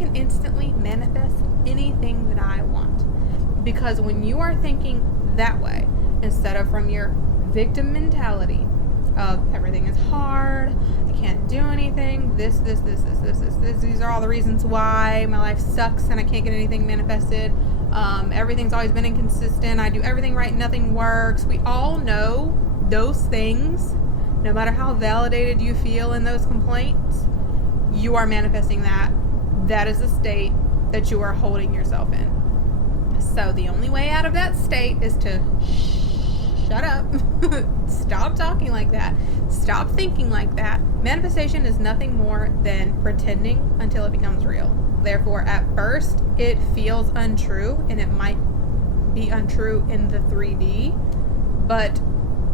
can instantly manifest anything that I want. Because when you are thinking that way, instead of from your victim mentality of everything is hard, I can't do anything, this, these are all the reasons why my life sucks and I can't get anything manifested, everything's always been inconsistent, I do everything right, nothing works. We all know those things. No matter how validated you feel in those complaints, you are manifesting that. That is the state that you are holding yourself in. So the only way out of that state is to shut up. Stop talking like that. Stop thinking like that. Manifestation is nothing more than pretending until it becomes real. Therefore, at first, it feels untrue, and it might be untrue in the 3D, but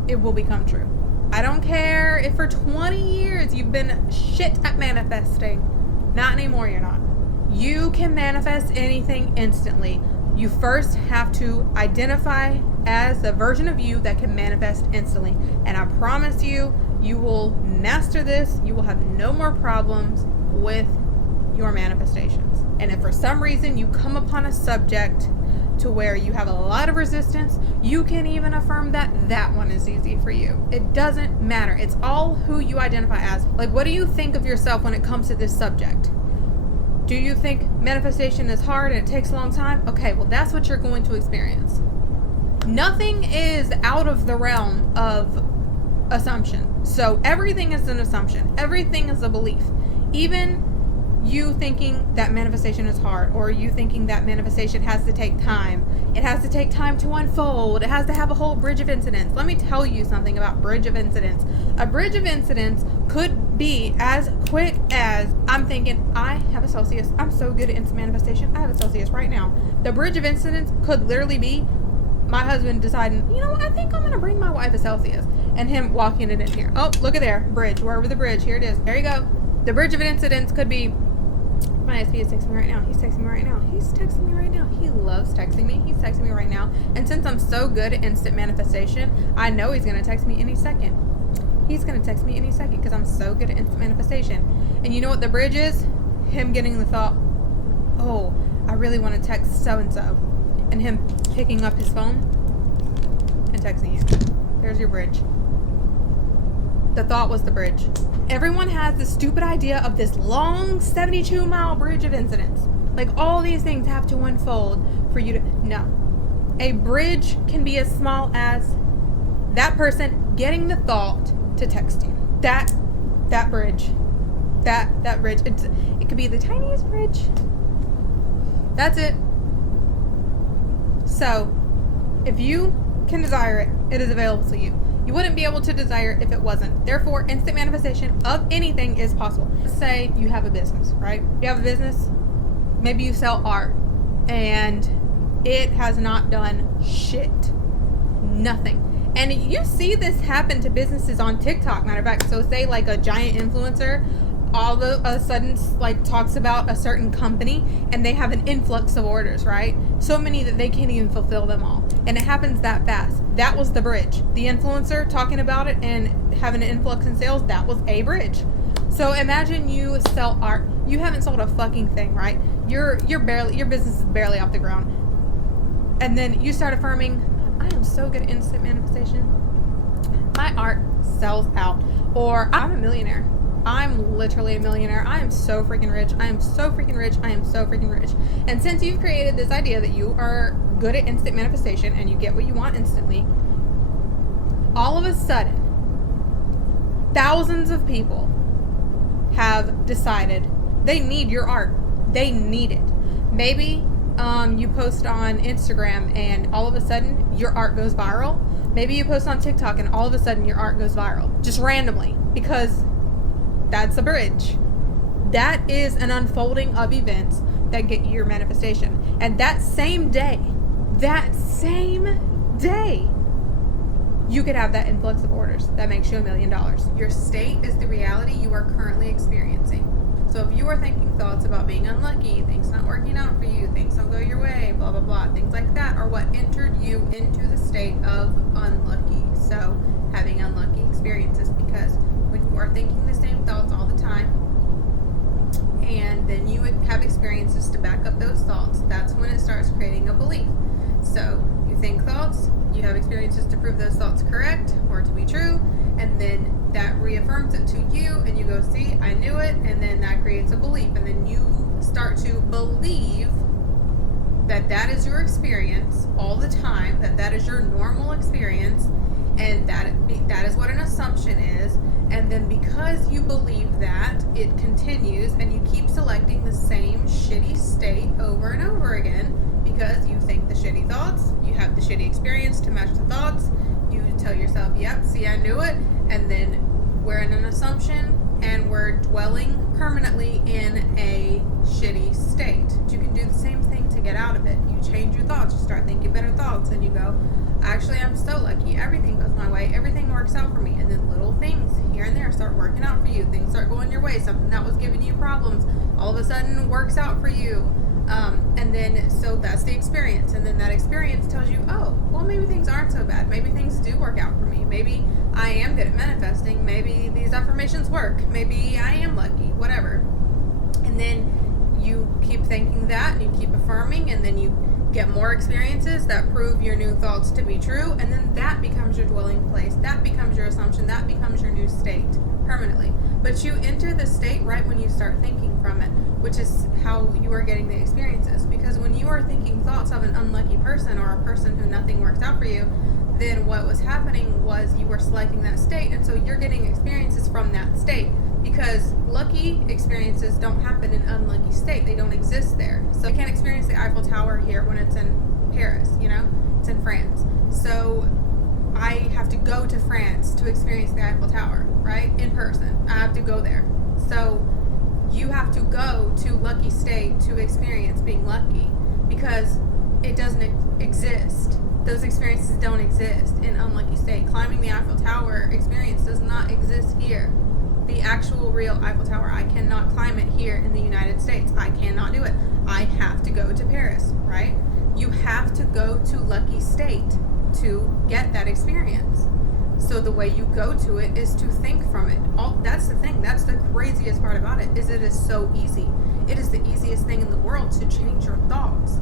it will become true. I don't care if for 20 years you've been shit at manifesting. Not anymore, you're not. You can manifest anything instantly. You first have to identify as a version of you that can manifest instantly. And I promise you, you will master this. You will have no more problems with your manifestations. And if for some reason you come upon a subject to where you have a lot of resistance, you can even affirm that that one is easy for you. It doesn't matter. It's all who you identify as. Like, what do you think of yourself when it comes to this subject? Do you think manifestation is hard and it takes a long time? Okay, well, that's what you're going to experience. Nothing is out of the realm of assumption. So everything is an assumption. Everything is a belief. Even you thinking that manifestation is hard, or you thinking that manifestation has to take time. It has to take time to unfold. It has to have a whole bridge of incidents. Let me tell you something about bridge of incidents. A bridge of incidents could be as quick as, I'm thinking, I have a Celsius. I'm so good at instant manifestation. I have a Celsius right now. The bridge of incidents could literally be my husband deciding, you know what, I think I'm going to bring my wife a Celsius. And him walking it in here. Oh, look at there. Bridge. Wherever the bridge. Here it is. There you go. The bridge of incidents could be, my SP is texting me right now. He's texting me right now. He's texting me right now. He loves texting me. He's texting me right now. And since I'm so good at instant manifestation, I know he's going to text me any second. He's going to text me any second because I'm so good at instant manifestation. And you know what the bridge is? Him getting the thought, oh, I really want to text so-and-so. And him picking up his phone and texting you. There's your bridge. The thought was the bridge. Everyone has this stupid idea of this long 72-mile bridge of incidents. Like, all these things have to unfold for you to... No. A bridge can be as small as that person getting the thought to text you. That bridge. That bridge. It could be the tiniest bridge. That's it. So, if you can desire it, it is available to you. You wouldn't be able to desire it if it wasn't. Therefore, instant manifestation of anything is possible. Let's say you have a business, right? You have a business, maybe you sell art, and it has not done shit. Nothing. And you see this happen to businesses on TikTok, matter of fact. So say like a giant influencer all of a sudden like talks about a certain company and they have an influx of orders, right? So many that they can't even fulfill them all. And it happens that fast. That was the bridge. The influencer talking about it and having an influx in sales, that was a bridge. So imagine you sell art. You haven't sold a fucking thing, right? Your business is barely off the ground. And then you start affirming, I am so good at instant manifestation. My art sells out. Or I'm a millionaire. I'm literally a millionaire. I am so freaking rich. I am so freaking rich. I am so freaking rich. And since you've created this idea that you are good at instant manifestation and you get what you want instantly, all of a sudden, thousands of people have decided they need your art. They need it. Maybe you post on Instagram and all of a sudden your art goes viral. Maybe you post on TikTok and all of a sudden your art goes viral. Just randomly. Because that's a bridge. That is an unfolding of events that get you your manifestation. And that same day, you could have that influx of orders that makes you $1 million. Your state is the reality you are currently experiencing. So if you are thinking thoughts about being unlucky, things not working out for you, things don't go your way, blah, blah, blah, things like that are what entered you into the state of unlucky. So having unlucky experiences, because when you are thinking the same thoughts all the time and then you would have experiences to back up those thoughts. That's when it starts creating a belief. So you think thoughts, you have experiences to prove those thoughts correct or to be true, and then that reaffirms it to you, and you go, see, I knew it, and then that creates a belief, and then you start to believe that that is your experience all the time, that that is your normal experience, and that is what an assumption is. And then because you believe that, it continues, and you keep selecting the same shitty state over and over again, because you think the shitty thoughts, you have the shitty experience to match the thoughts, you tell yourself, yep, see, I knew it, and then we're in an assumption, and we're dwelling permanently in a shitty state. You can do the same thing to get out of it. You change your thoughts, you start thinking better thoughts, and you go, actually, I'm so lucky, everything goes my way, everything works out for me. And then little things here and there start working out for you, things start going your way, something that was giving you problems all of a sudden works out for you. And then, so that's the experience, and then that experience tells you, oh, well, maybe things aren't so bad, maybe things do work out for me, maybe I am good at manifesting, maybe these affirmations work, maybe I am lucky, whatever. And then you keep thinking that, and you keep affirming, and then you get more experiences that prove your new thoughts to be true, and then that becomes your dwelling place, that becomes your assumption, that becomes your new state permanently. But you enter the state right when you start thinking from it, which is how you are getting the experiences. Because when you are thinking thoughts of an unlucky person or a person who nothing works out for you, then what was happening was you were selecting that state, and so you're getting experiences from that state. Because lucky experiences don't happen in unlucky state. They don't exist there. So you can't experience the Eiffel Tower here when it's in Paris, you know? It's in France. So I have to go to France to experience the Eiffel Tower, right? In person. I have to go there. So you have to go to lucky state to experience being lucky, because it doesn't exist. Those experiences don't exist in unlucky state. Climbing the Eiffel Tower experience does not exist here. The actual real Eiffel Tower, I cannot climb it here in the United States. I cannot do it. I have to go to Paris, right? You have to go to lucky state to get that experience. So the way you go to it is to think from it. That's the thing. That's the craziest part about it, is it is so easy. It is the easiest thing in the world to change your thoughts.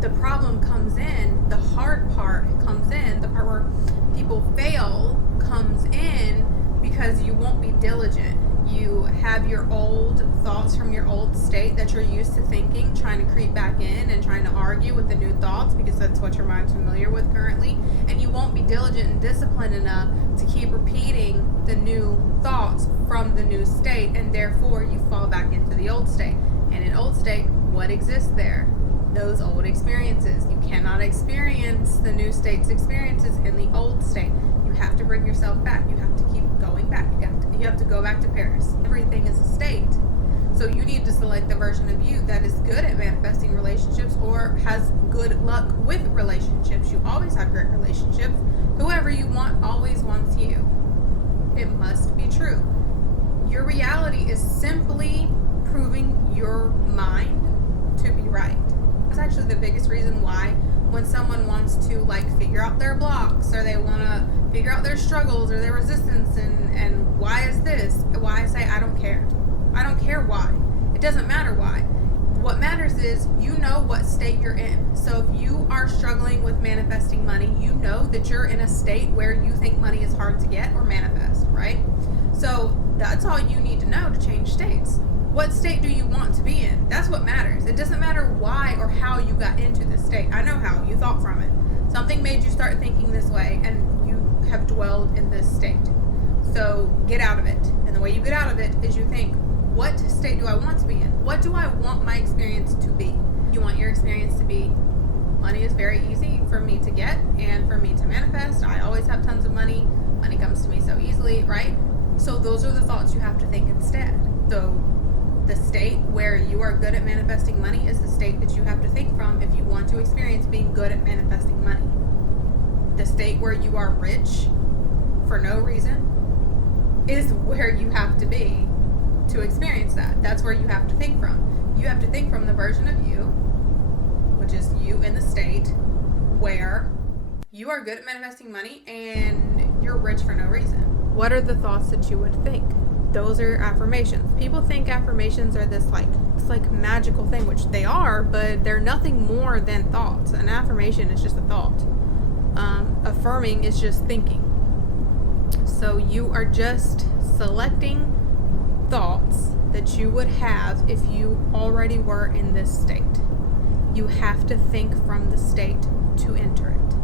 The problem comes in, the hard part comes in, the part where people fail comes in, because you won't be diligent. You have your old thoughts from your old state that you're used to thinking, trying to creep back in and trying to argue with the new thoughts, because that's what your mind's familiar with currently. And you won't be diligent and disciplined enough to keep repeating the new thoughts from the new state, and therefore you fall back into the old state. And in old state, what exists there? Those old experiences. You cannot experience the new state's experiences in the old state. You have to bring yourself back. You have to keep going back. You have to go back to Paris. Everything is a state. So you need to select the version of you that is good at manifesting relationships or has good luck with relationships. You always have great relationships. Whoever you want always wants you. It must be true. Your reality is simply proving your mind to be right. That's actually the biggest reason why when someone wants to figure out their blocks, or they want to figure out their struggles or their resistance and why is this, why I say I don't care. I don't care why. It doesn't matter why. What matters is you know what state you're in. So if you are struggling with manifesting money, you know that you're in a state where you think money is hard to get or manifest, right? So that's all you need to know to change states. What state do you want to be in? That's what matters. It doesn't matter why or how you got into this state. I know how. You thought from it. Something made you start thinking this way, and you have dwelled in this state. So get out of it. And the way you get out of it is you think, what state do I want to be in? What do I want my experience to be? You want your experience to be, money is very easy for me to get and for me to manifest. I always have tons of money. Money comes to me so easily, right? So those are the thoughts you have to think instead. So the state where you are good at manifesting money is the state that you have to think from if you want to experience being good at manifesting money. The state where you are rich for no reason is where you have to be to experience that. That's where you have to think from. You have to think from the version of you, which is you in the state where you are good at manifesting money and you're rich for no reason. What are the thoughts that you would think? those are affirmations. People think affirmations are this like, it's like magical thing, which they are, but they're nothing more than thoughts. An affirmation is just a thought. Affirming is just thinking. So you are just selecting thoughts that you would have if you already were in this state. You have to think from the state to enter it.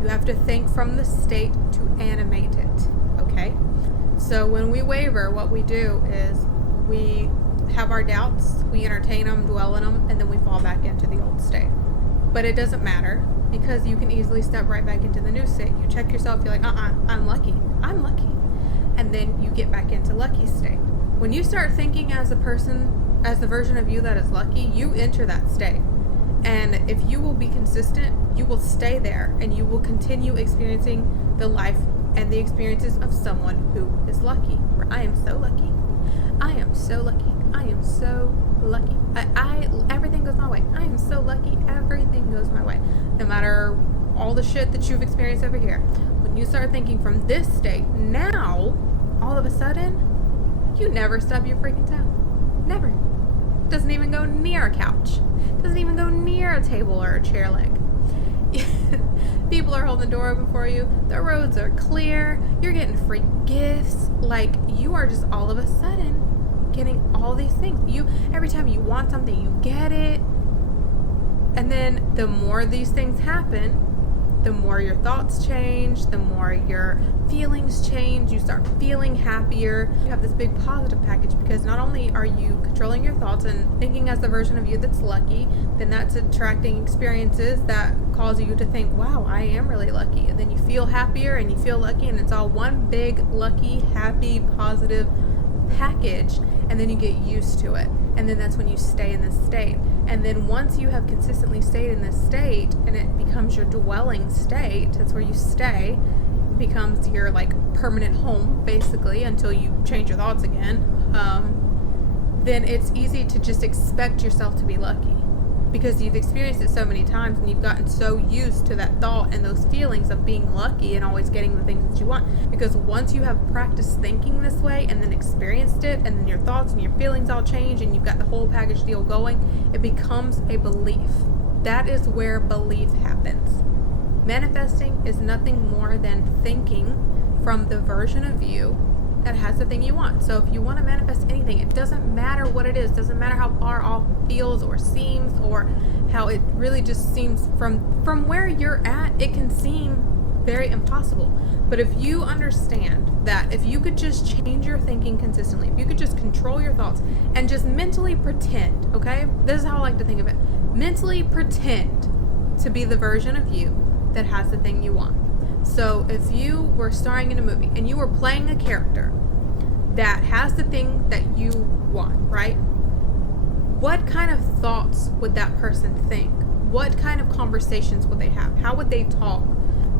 You have to think from the state to animate it, okay? So when we waver, what we do is we have our doubts, we entertain them, dwell in them, and then we fall back into the old state. But it doesn't matter, because you can easily step right back into the new state. You check yourself, you're like, I'm lucky. And then you get back into lucky state. When you start thinking as a person, as the version of you that is lucky, you enter that state. And if you will be consistent, you will stay there, and you will continue experiencing the life and the experiences of someone who is lucky. I am so lucky. I am so lucky. I am so lucky. Everything goes my way. I am so lucky. Everything goes my way. No matter all the shit that you've experienced over here. When you start thinking from this state, now, all of a sudden, you never stub your freaking toe. Never. Doesn't even go near a couch. Doesn't even go near a table or a chair leg. People are holding the door open for you. The roads are clear. You're getting free gifts. Like, you are just all of a sudden getting all these things. Every time you want something, you get it. And then the more these things happen, the more your thoughts change, the more your feelings change. You start feeling happier. You have this big positive package, because not only are you controlling your thoughts and thinking as the version of you that's lucky, then that's attracting experiences that cause you to think, wow, I am really lucky. And then you feel happier and you feel lucky, and it's all one big, lucky, happy, positive package. And then you get used to it. And then that's when you stay in this state. And then once you have consistently stayed in this state and it becomes your dwelling state, that's where you stay, it becomes your like permanent home basically, until you change your thoughts again, then it's easy to just expect yourself to be lucky, because you've experienced it so many times and you've gotten so used to that thought and those feelings of being lucky and always getting the things that you want. Because once you have practiced thinking this way and then experienced it, and then your thoughts and your feelings all change and you've got the whole package deal going, it becomes a belief. That is where belief happens. Manifesting is nothing more than thinking from the version of you that has the thing you want. So if you want to manifest anything, it doesn't matter what it is, doesn't matter how far off it feels or seems, or how it really just seems from where you're at, it can seem very impossible. But if you understand that if you could just change your thinking consistently, if you could just control your thoughts and just mentally pretend, okay? This is how I like to think of it. Mentally pretend to be the version of you that has the thing you want. So if you were starring in a movie and you were playing a character that has the thing that you want, right? What kind of thoughts would that person think? What kind of conversations would they have? How would they talk?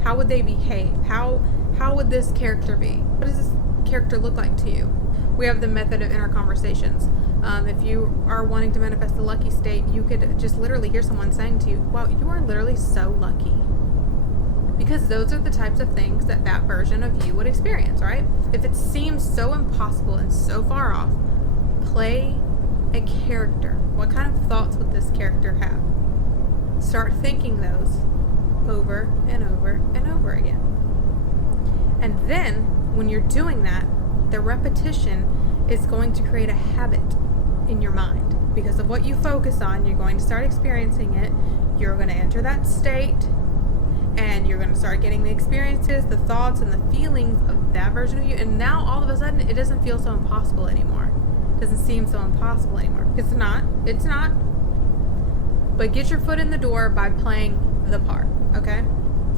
How would they behave? How would this character be? What does this character look like to you? We have the method of inner conversations. If you are wanting to manifest the lucky state, you could just literally hear someone saying to you, wow, you are literally so lucky. Because those are the types of things that that version of you would experience, right? If it seems so impossible and so far off, play a character. What kind of thoughts would this character have? Start thinking those over and over and over again. And then, when you're doing that, the repetition is going to create a habit in your mind. Because of what you focus on, you're going to start experiencing it. You're going to enter that state. And you're going to start getting the experiences, the thoughts, and the feelings of that version of you. And now, all of a sudden, it doesn't feel so impossible anymore. It doesn't seem so impossible anymore. It's not. It's not. But get your foot in the door by playing the part, okay?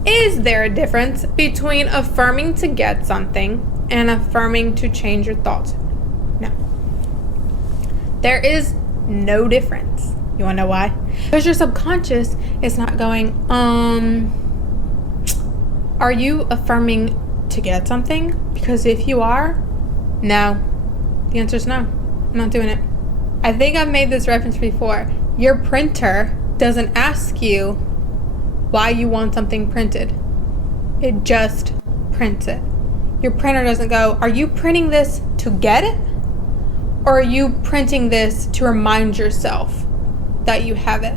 Is there a difference between affirming to get something and affirming to change your thoughts? No. There is no difference. You want to know why? Because your subconscious is not going, are you affirming to get something? Because if you are, no. The answer is no. I'm not doing it. I think I've made this reference before. Your printer doesn't ask you why you want something printed. It just prints it. your printer doesn't go, are you printing this to get it? Or are you printing this to remind yourself that you have it?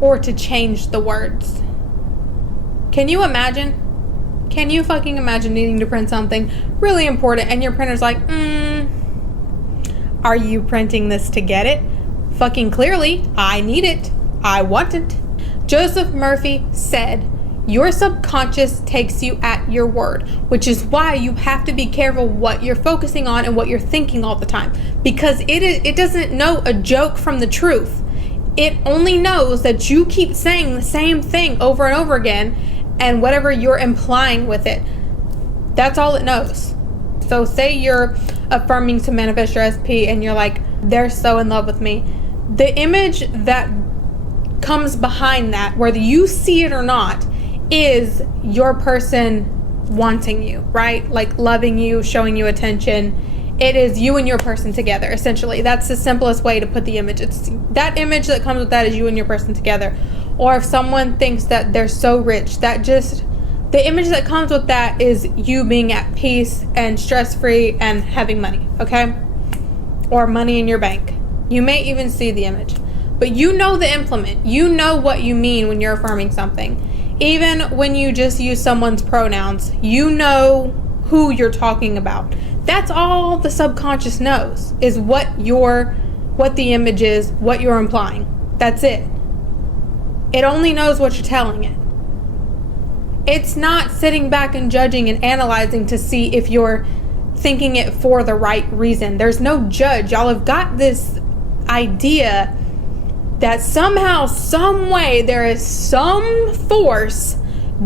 Or to change the words? Can you imagine? Can you fucking imagine needing to print something really important and your printer's like, are you printing this to get it? Fucking clearly, I need it. I want it. Joseph Murphy said, your subconscious takes you at your word, which is why you have to be careful what you're focusing on and what you're thinking all the time, because it doesn't know a joke from the truth. It only knows that you keep saying the same thing over and over again, and whatever you're implying with it, that's all it knows. So say you're affirming to manifest your SP and you're like, they're so in love with me. The image that comes behind that, whether you see it or not, is your person wanting you, right? Like loving you, showing you attention. It is you and your person together, essentially. That's the simplest way to put the image. It's that image that comes with that is you and your person together. Or if someone thinks that they're so rich, the image that comes with that is you being at peace and stress-free and having money, okay? Or money in your bank. You may even see the image. But you know the implement. You know what you mean when you're affirming something. Even when you just use someone's pronouns, you know who you're talking about. That's all the subconscious knows, is what the image is, what you're implying. That's it. It only knows what you're telling it. It's not sitting back and judging and analyzing to see if you're thinking it for the right reason. There's no judge. Y'all have got this idea that somehow, some way, there is some force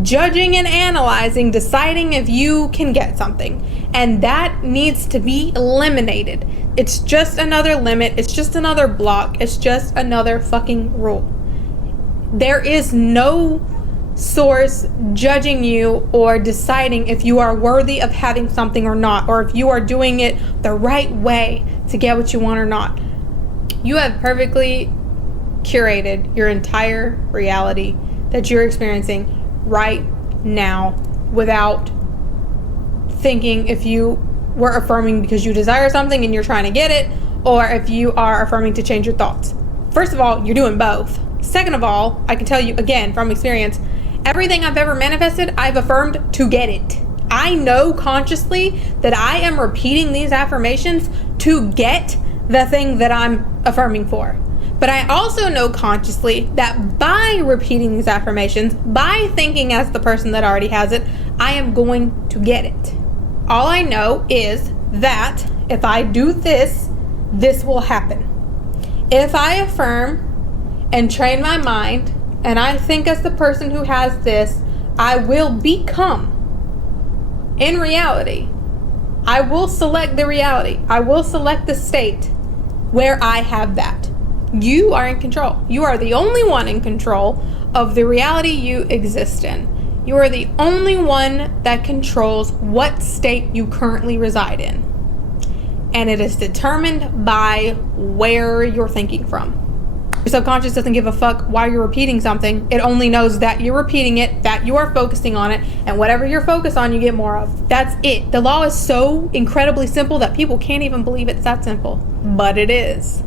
judging and analyzing, deciding if you can get something. And that needs to be eliminated. It's just another limit. It's just another block. It's just another fucking rule. There is no source judging you or deciding if you are worthy of having something or not, or if you are doing it the right way to get what you want or not. You have perfectly curated your entire reality that you're experiencing right now without thinking if you were affirming because you desire something and you're trying to get it, or if you are affirming to change your thoughts. First of all, you're doing both. Second of all, I can tell you again from experience, everything I've ever manifested, I've affirmed to get it. I know consciously that I am repeating these affirmations to get the thing that I'm affirming for. But I also know consciously that by repeating these affirmations, by thinking as the person that already has it, I am going to get it. All I know is that if I do this, this will happen. If I affirm and train my mind, and I think as the person who has this, I will become. In reality, I will select the reality. I will select the state where I have that. You are in control. You are the only one in control of the reality you exist in. You are the only one that controls what state you currently reside in. And it is determined by where you're thinking from. Your subconscious doesn't give a fuck why you're repeating something. It only knows that you're repeating it, that you are focusing on it, and whatever you're focused on, you get more of. That's it. The law is so incredibly simple that people can't even believe it's that simple. But it is.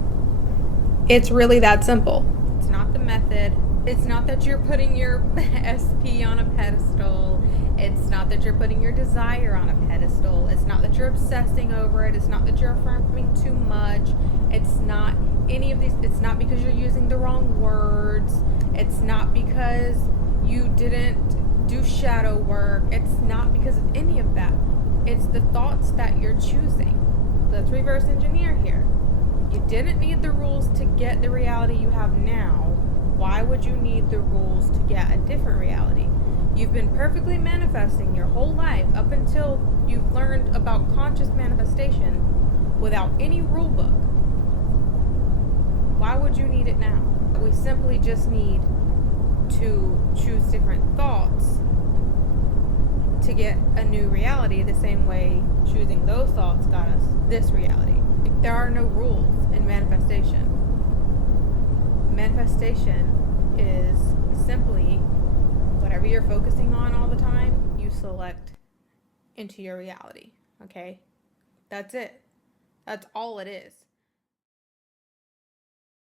It's really that simple. It's not the method. It's not that you're putting your SP on a pedestal. It's not that you're putting your desire on a pedestal. It's not that you're obsessing over it. It's not that you're affirming too much. It's not any of these. It's not because you're using the wrong words. It's not because you didn't do shadow work. It's not because of any of that. It's the thoughts that you're choosing. Let's reverse engineer here. You didn't need the rules to get the reality you have now. Why would you need the rules to get a different reality? You've been perfectly manifesting your whole life up until you've learned about conscious manifestation without any rule book. Why would you need it now? We simply just need to choose different thoughts to get a new reality, the same way choosing those thoughts got us this reality. There are no rules in manifestation. Manifestation is simply whatever you're focusing on all the time, you select into your reality. Okay? That's it. That's all it is.